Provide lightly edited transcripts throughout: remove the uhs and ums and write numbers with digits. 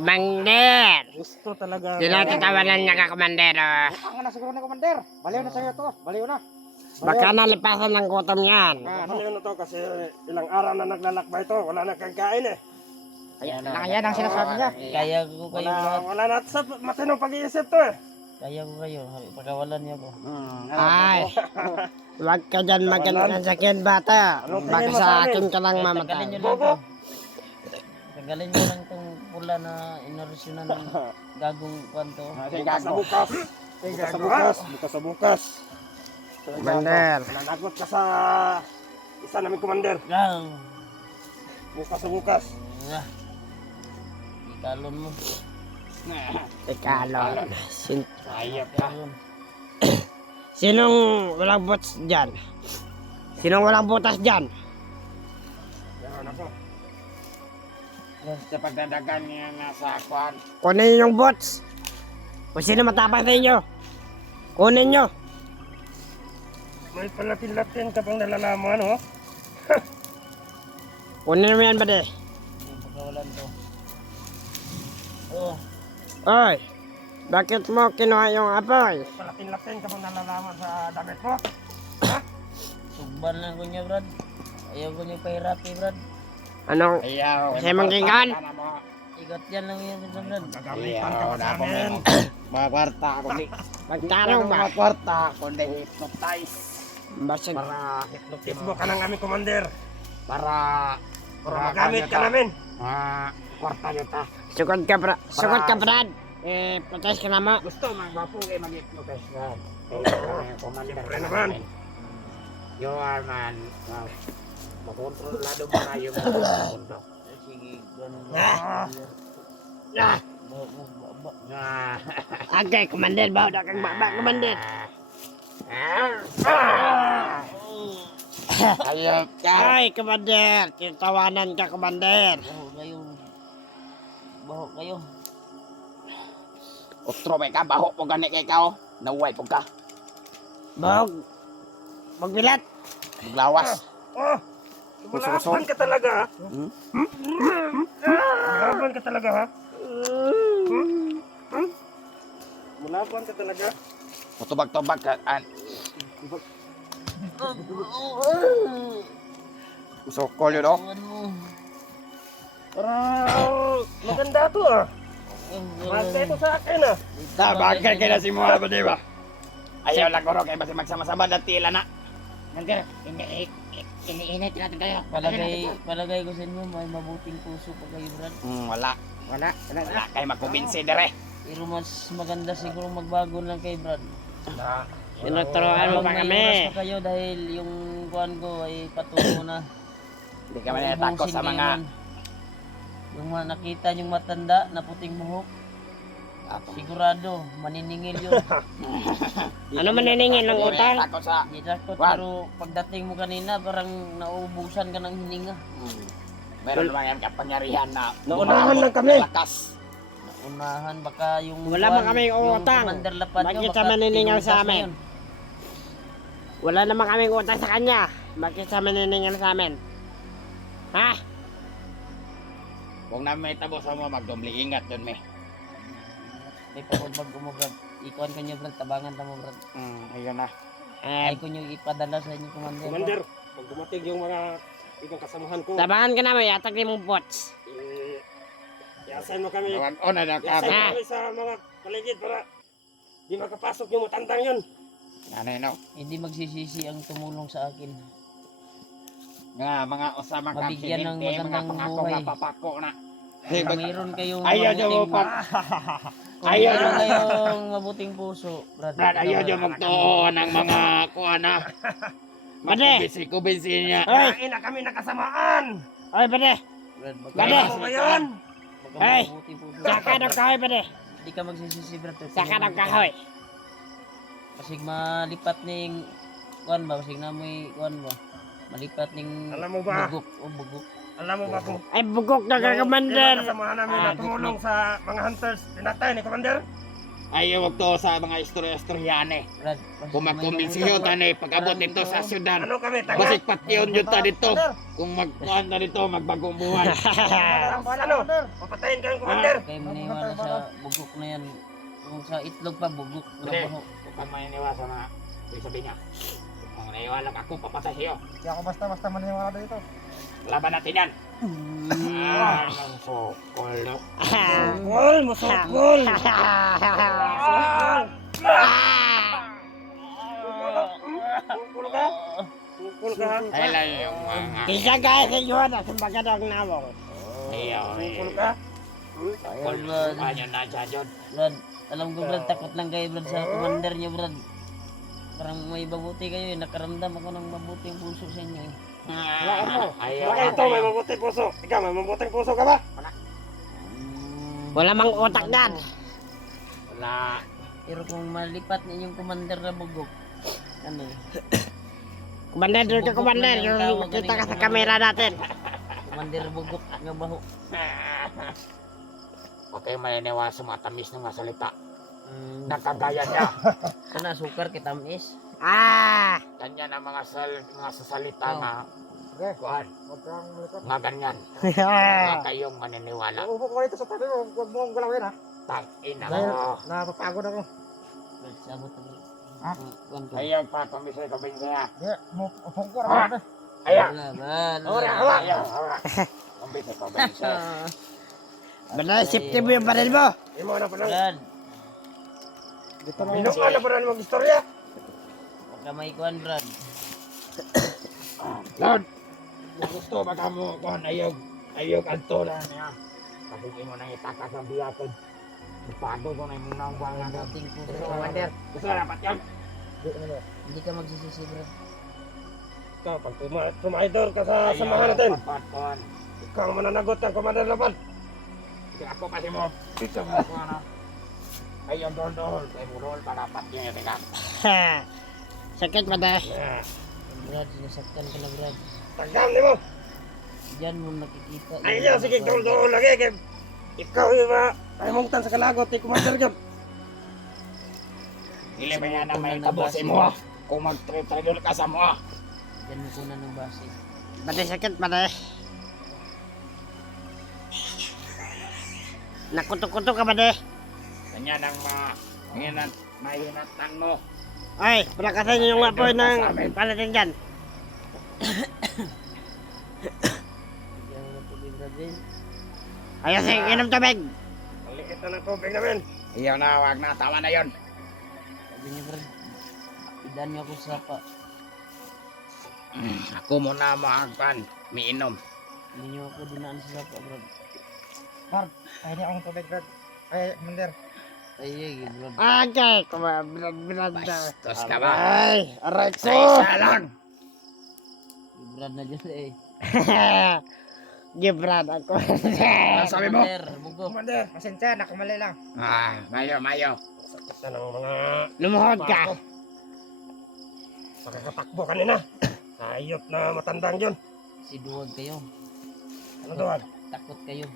Commander! Gusto talaga. Tinatatawanan niya ka, Commander. Ang na siguro na, Commander. Baliw na sa'yo to. Baliw na. Baka nalipasan ng gutom yan. Baliw na to kasi ilang araw na naglalakbay to. Wala na kang kain eh. Ayan ang sinasabi niya. Kaya ko kayo lahat. Wala na sa matinong pag-iisip to eh. Kaya ko kayo. Pagkawalan niyo ko. Ay, wag ka dyan maganda ng sakyan, bata. Baka sa akin ka lang Tanggalin mamatay. niyo lang to. Tanggalin niyo lang tong pula na inorasyonan ng gagong kwanto. Bukas sa bukas. Bukas sa bukas. Bukas sa bukas. Commander. Nanagot ka sa isa namin commander. Gang! Bukas sa bukas. Ikalon mo. Ikalon. Ayop ka. Ikalon. Sinong walang bots dyan? Sinong walang butas dyan? Meron ako. Sa pagdadagan niya nasa kwan. Kunin yung bots. Kung sino matapang sa inyo. Kunin nyo. May palatin-latin ka pang nalalaman oh. Kunin mo yan, bade. Yung pagkawalan to. Oh. Oy, bakit mo kinuha yung apoy? Palatin-latin ka pang nalalaman sa damit mo. Sugban lang ko niya, Brad. Ayaw ko niya pahirapi, Brad. Anong? Ayaw. Kasi mangkingan? Ikat yan lang yan, Brad. Gagamitan ka pa sa amin. Mga kwarta kundi. Magtanong ba? Mga kwarta kundi hypnotize. Basag. Para hypnotize Tips mo ka ng aming commander. Para Magamit ka namin. Mga kwarta nyo ta. Sugod ka, Sugod ka, Brad. Patas ka na mo. Gusto mga bapo kayo mag-hypnotize ka. Commander. Siyempre naman. You are man. Makontrolado mo na yung mundo. Sige, ganun. Okay, Commander. Bawa na kang baba, Commander. Ayop ka. Ay, Commander. Titawanan ka, Commander. Baho kayo. Utro may ka, baho po gani kay kao. Naway po ka. Bog. Magbilat. Maglawas. Oh, lumalaban ka talaga ha? Lumalaban ka talaga ha? Lumalaban ka talaga? Matubag-tubag ka. Sokol yun, oh. Tuwan mo. Parang maganda to ah. Maganda ito sa akin ah. Tabagan ka na si Muha ba, di ba? Ayaw lang ko ro, kaya basi magsama-sama na tila na. Nandiyan, iniinit natin kayo. Palagay ko sa inyo, may mabuting puso pa kayo, Brad. Wala. Wala kayo makumbinsi, dire. Pero mas maganda siguro magbago lang kay Brad. Tinuturoan mo pa May kami. oras pa kayo dahil yung kuhan ko ay patungo na. Hindi ka man natakot sa mga... Yung mga nakita yung matanda na puting buhok, sigurado, maniningil yun. Ano maniningil ng utang? Takot sa... Hindi takot, Juan. pero pagdating mo kanina, parang nauubusan ka ng hininga. Meron naman yan kapangyarihan na... Naunahan lang kami. Lakas. Unahan, baka yung... Wala kuwan, man kaming yung utang. Commander Lapad nyo, Bakit baka siya maniningil sa tinulgas na amin? yun. Wala naman kaming utang sa kanya. Bakit siya maniningil sa amin? Ha? Kung namin may tabo sa mo, magdobli ingat dun, me. May pagbag mo, Brad. Ikuan ka nyo, Brad. Tabangan tamo, Brad. Ayun na. Ay ko nyo ipadala sa inyo, Commander. Commander, pag dumating yung mga ibang kasamahan ko, Tabangan ka naman, yatag din mong bots. i-assign mo kami. O na I-assign nakabot. mo kami sa mga paligid para di makapasok yung matandang yun. Ano yun, no? Hindi magsisisi ang tumulong sa akin. Mga usama kang Mabigyan ng sininte, mga magandang pangako buhay. nga papako na. Kung mayroon kayong Ayaw nyo mo pag... kung ayaw mayroon nyo- kayong mabuting puso, Brad. Brad, ayaw nyo magtuon ng mga kuana. Bade! Kubinsi niya. Ay! Kain na kami nakasamaan. Ay, bade! Brad, Bade! Ano ba yan? Ay! mabuting puso. Saka ng kahoy, bade! Hindi ka magsisisi, Brad. Saka ng kahoy. Kasi malipat ning kuan ba, kasi namoy kuan ba. Malipat ning Alam mo ba? bugok, bugok. Alam mo ba kung Ay, bugok na ka, Commander! kasamahan namin na tumulong sa mga hunters, pinatay ni Commander? Ayaw wag to sa mga istorya-istoryane. Brad, Kung magkumbinsiyo tani pagabot dito sa syudad. Ano kami, tanga? Basig patyon yun ta dito. Kung magkuhan na dito, magbagong buhay. Ano? Papatayin kami, Commander. Kaya maniwala sa bugok na yan. Kung sa itlog pa, bugok na Hindi. baho. Kung pag maniniwala sa mga ibig sabihin niya. Kung naniwala ako, papatay sa'yo. Hindi ako basta-basta maniniwala dito. Laban natin yan. Ang sokol, no? Gol, masukol! Sukol ka? Sukol ka? Ay lang yung mga... Isa kaya sa iyo na sumbaga ng nawong. Ayaw, Sukol ka? Sokol, ano na dyan yun. Brad, alam ko Brad, takot lang kayo Brad sa commander niyo Brad. Parang may mabuti kayo eh. Nakaramdam ako ng mabuting puso sa inyo eh. Ayaw, Baka ito, may mabuting puso. Ikaw, may mabuting puso ka ba? Wala mang utak yan. Wala. Pero kung malipat ninyong commander na bugok, ano eh, Kumander, doon ka kumander. Yung makita ka sa kamera natin. commander bugok nga baho. Huwag kayong maniniwala sa mga tamis ng mga salita. Nakagaya niya. Kana sukar kitamis. Ah! Kanya na mga sasalita na kuhan, mga ganyan. Huwag kayong maniniwala. Upo ko dito sa tabi mo. Huwag mo ang galawin ha. Tangina Dahil mo. napapagod ako. Brad, sabot ako. Ha? Ayaw pa kumbinsiya. Hindi, upo ko ako. Ayaw. Wala, Brad. Ayaw. Kumbinsiya. Bala, safety mo yung baril mo. Hindi mo na pa lang. Brad, Binukaan na pa rin mag-istorya. huwag ka may kuhan Brad. Lord, kung gusto baka mo kuhan ayaw kanto na niya. Kasi di mo nang itakas ang biyakod. Ipado ko na yung munang buwangan. Mabuting puso. Commander. Gusto na dapat yan. Hindi ka magsisisi Brad. Ikaw, pag tumaidor ka sa samahan natin, Kuhan. ikaw ang mananagot ng Commander Laban. Kasi ako kasi mo. Dito mo kuhan na. Ayaw dol. Kaya mo dol para dapat yun yung tika. Sakit ba na? Brad, sinasaktan ka na Brad. Tagam ni mo. Diyan mo nakikita. Ayaw, sige, dol lagi. Kaya ikaw yung mungtan sa kalagot ni Commander Gab. Dili ba yan na may tabosin mo ah. Kung mag-trip-trip ka sa mo ah. Diyan mo kunan ng base. Bade sakit ba na? Nakutok-kutok ka ba na? Ganyan ang mahinatan mo. Ay, palakasan niyo yung apoy ng palatin dyan. Diyan mo na tubig Brad din. Ayaw sige, inom tubig. Malikit na ng tubig namin. Iyaw na, wag na, tama na yon. Sabi niya Brad, idan niyo ako sa pa. Ako muna maagpan, miinom. Hindi niyo ako dinaan sa sapa Brad. Ay, hindi akong tubig, Brad. Ay, Commander. Ay, Brad. Okay, kumabrad na. Bastos ka ba? Ay, aray Sa ko. isa lang. Brad na dyan eh. Gibrad ako. Ano sabi mo? Commander, bugo. Commander, pasensya, nakamali lang. Mayo. Sakit na ng mga Lumuhod ka. Pakakatakbo kanina. Hayop na matandang yun. Siduwag kayo. Ano doon? Takot kayo.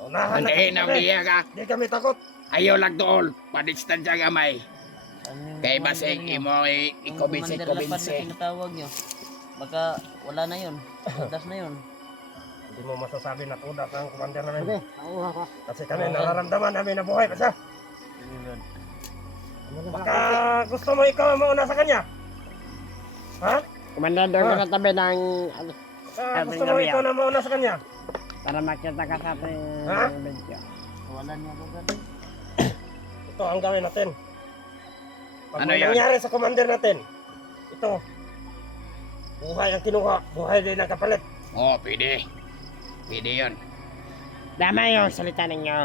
Unahan na Hindi kami. na biya ka. Di kami takot. Ayaw lang dool. Padistansya gamay. Ano yung Kay commander basig niyo? imo Yung commander lapad na ikobinse. tinatawag nyo. Baka wala na yun. Udas na yun. Hindi mo masasabi na tudak ang commander namin. Okay, nakuha ko. Kasi kami nararamdaman namin na buhay pa siya. Sige, Brad. Baka gusto mo ikaw ang mauna sa kanya. Ha? Kumanda doon ka sa tabi ng ano, Baka gusto mo ikaw na mauna sa kanya. para makita ka sa ating Ha? video. Kawalan niya ako Brad. Ito ang gawin natin. Pag Ano may yan? nangyari sa commander natin, ito, buhay ang kinuha, buhay din ang kapalit. Oo, pwede. Pwede yun. Dama yung salita ninyo.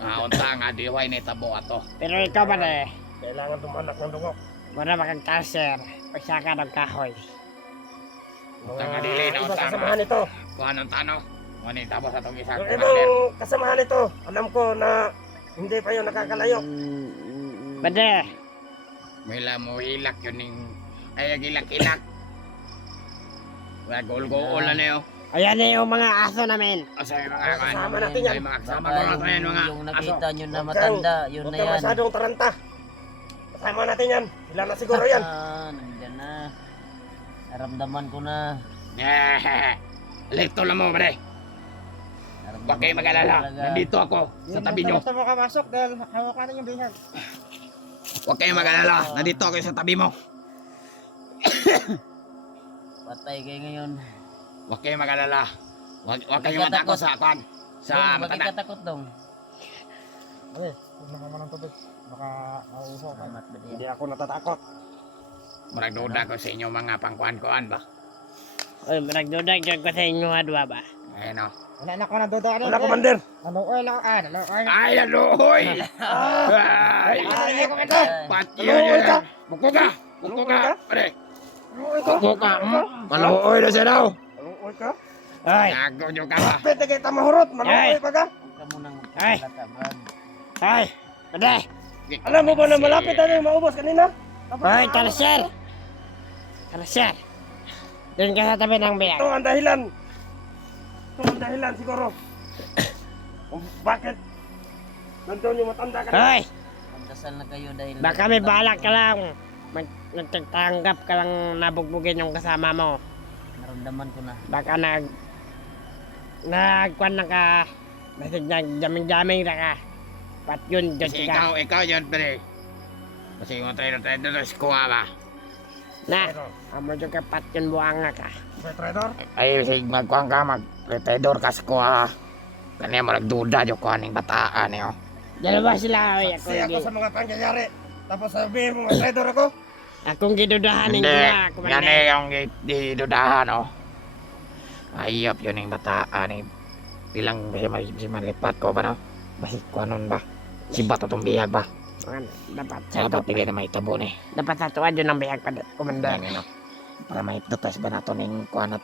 Unta nga, diway ni tabo ato. Pero ikaw ba na Kailangan dumanak ng dugo. muna makag-cancer. Pagsaka ng kahoy. Tanga dili na ibang unta kasamahan ito. Kung anong tano. Kung anong tabo sa itong isang Yung commander. ibang kasamahan ito, alam ko na hindi pa yun nakakalayo. Bade, Mila mo hilak yun yung... Ay, hilak-hilak. Wala goal-goal na niyo. Ayan na yung mga aso namin. Asa yung mga Kasama natin yan. Ay, mga kasama Baka ko natin yan, mga yung aso. nakita nyo na Huwag matanda, yun Huwag na kang yan. masyadong taranta. Kasama natin yan. Sila na siguro yan. Nandyan na. Naramdaman ko na. Lekto lang mo, pre. Naramdaman Huwag kayo ko mag-alala. talaga. Nandito ako sa tabi nyo. Basta makamasok dahil hawakan yung bihag. Huwag kayo mag-alala. Nandito ako sa tabi mo. Patay kayo ngayon. Huwag kayo mag-alala. Huwag kayong matakot sa kwan. Sa Dong, bakit matanda. ka takot dong? Huwag na naman ng tubig. Baka nauuho ka. Salamat ba Hindi diyan? ako natatakot. Maragduda ko sa inyo mga pangkuhan-kuhan ba? Uy, nagdudag dyan ko sa inyo hadwa ba? Ayun o. Wala na ko na dodo. Wala, Commander. Naluoy lang. Naluoy. Ay, laluhoy! Ay! Ay, Commander. Pati Laluhoy yun ka? yan! Buko ka! Buko ka! Pare! Maluoy ka? Buko ka! Maluhoy na siya daw! Maluoy ka? Ay! Nago nyo ka ba? Pwede kayo tamahurot. Maluoy pa ka? Huwag ka munang Ay! magkakalata, Brad. Ay! Pwede! Alam mo ba na malapit na yung maubos kanina? Hoy, Tarsier! Tarsier! Doon ka sa tabi ng biyag. Ito ang dahilan. Ito ang dahilan siguro. Kung bakit nandun yung matanda ka. Hoy! Magdasal na kayo dahil... Baka may balak ka lang. Nagtatanggap ka lang nabugbugin yung kasama mo. Naramdaman ko na. Baka nagkwan na ka. Nagdaming-daming na ka. Pat yun, dyan Kasi ka. ikaw yun, pare. Kasi yung trader na skuha ba? Na, amo dyan ka pat yun buanga ka. May traidor? Ay, sige, magkuhan ka, mag-retador ka skuha. Kanya mo nagduda yung kuhan ng bataan eh. Dalawa sila. Oy, Saksi ako sa mga pangyayari. Tapos sabihin mo, may traidor ako? Akong gidudahanin Hindi, ko na, yan kumanda. eh yung didudahan, oh. Ayop yun yung bataan eh. Bilang si malipat ko ba, no? Basi ko anon ba? Si bato tong biyag ba? Dapat sa Dapat bigay na may tabo ni. dapat sa tuwa dyan ang biyag pa, kumanda. Ano? Para may dutas ba nato ning kuanat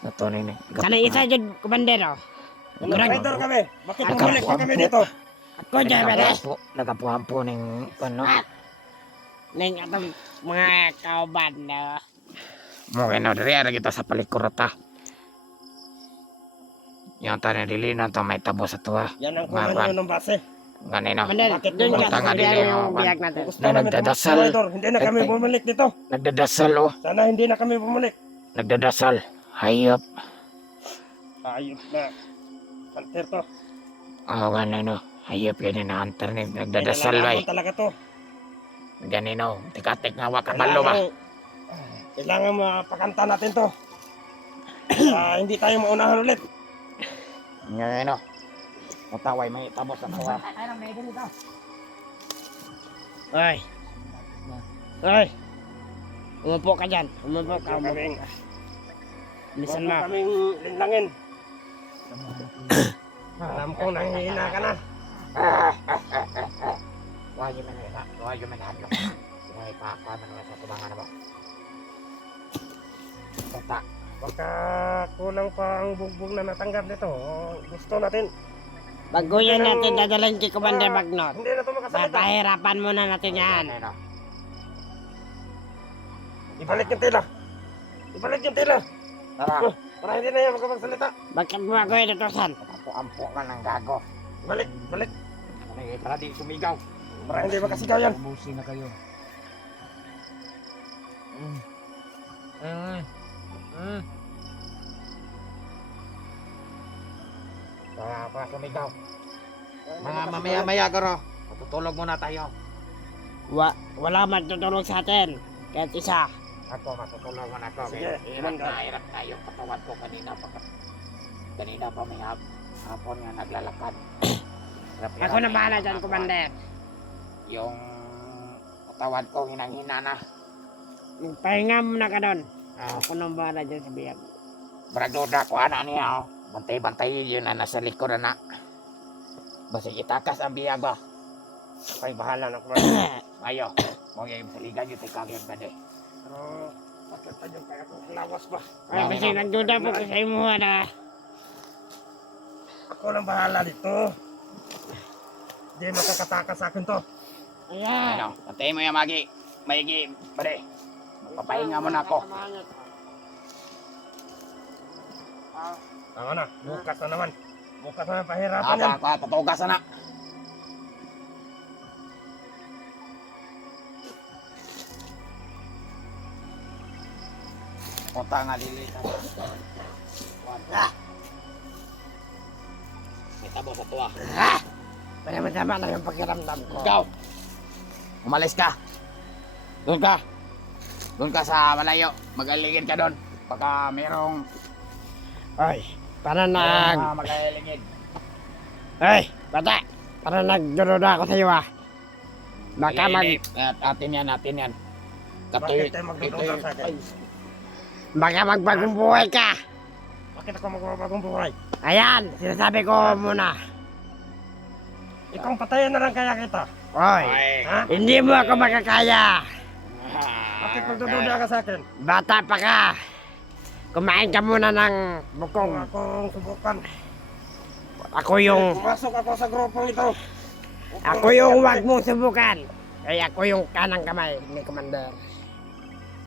na to ni. Sana isa dyan, kumandero. Traidor kami. Bakit Ako- bumalik pa kami dito? Ako dyan, bada. Nagapuhampo ning ano. Ning atong mga kauban na. Mo kay no diri ara kita sa palikurata. Yung tanan dili na to may tabo sa tuwa. Yan ang kuha nyo ng base. Ganino. Kumandero, Bakit doon ka pumunta nga sa dito yung yung- biyag natin. Gusto Na namin nagdadasal. traidor. Hindi na kami bumalik dito. Nagdadasal oh. Sana hindi na kami bumalik. Nagdadasal. Hayop. Ayos na. Hunter to. Oh, ganino. Hayop yan na hunter ni nagdadasal bay. Kailangan talaga to. Ganino. Tikatik nga wakabalo ba? Kailangan mapakanta natin to. Hindi tayo maunahan ulit. Ganino. Mutaway may tabo sa tuwa. Oy. Oy. Umupo ka dyan. Umupo ka. Umupo Kaming, ka. Listen mo. kaming linlangin. Alam ko nanghihina ka na. Why you man hadlo? Why pa man sa tubangan na ba? Basta Baka kulang pa ang bugbog na natanggap nito. Gusto natin. Bago yan natin dadalhin kay Commander Magnot. Hindi na ito makasalita. Papahirapan muna natin yan. Ibalik yung tela. Ibalik yung tela. Tara, Para hindi na yan makapagsalita. Bakit mo ako inutusan? ampo ka ng gago. Balik, balik. Para di sumigaw. Para hindi makasigaw yan. Ubusin na kayo. Para sumigaw. Mga mamaya-maya garo. Matutulog muna tayo. Wala man tutulong sa atin. Kahit isa. Ako, matutulog muna ako. Sige, Hirap tayo. Katawan ko kanina pa. Kanina pa may hapon nga naglalakad. Ako na bahala dyan, Commander. Yung katawan ko hinang-hina na. Pahinga muna ka doon. Ah, Ako na bahala dyan sa biyag. Bradoda ko ana niya oh. Bantay-bantay yun na nasa likod na. Basta itakas ang biyag ba. Ay, bahala na kumain. Ayo. Mo yung saligan yung tikagyan pa de. Pero, bakit pa yung kaya kong lawas ba? Ay, kasi nagduda po ko sa imo na. Ako lang bahala dito. Hindi makakatakas sa akin to. Ayan. Ano, pantay mo yung magi. Maigi, pare. Magpapahinga mo na ako. Tama na, bukas na naman. Bukas na naman pahirapan yan. Patugasan na. Kota nga dili. May tabo sa tuwa. Masama na yung pakiramdam ko. Ikaw! Umalis ka. Doon ka. Doon ka sa malayo. Mag-aligid ka doon. Baka merong Oy, para mag-aligid. Oy, bata! Para nagduruda ako sa iyo ah. Baka Atin yan. Bakit tayo magdududa sa akin? Baka magbagong buhay ka. Bakit ako magbabagong buhay? Ayan, sinasabi ko muna. Ikaw patayan na lang kaya kita. Oy, Ha? hindi mo ako makakaya. Bakit magdududa ka sa akin? Bata pa ka. Kumain ka muna ng Kung bukong. akong subukan. Ako yung Pumasok ako sa grupo ito. wag mong subukan. Kaya ako yung kanang kamay ni Commander.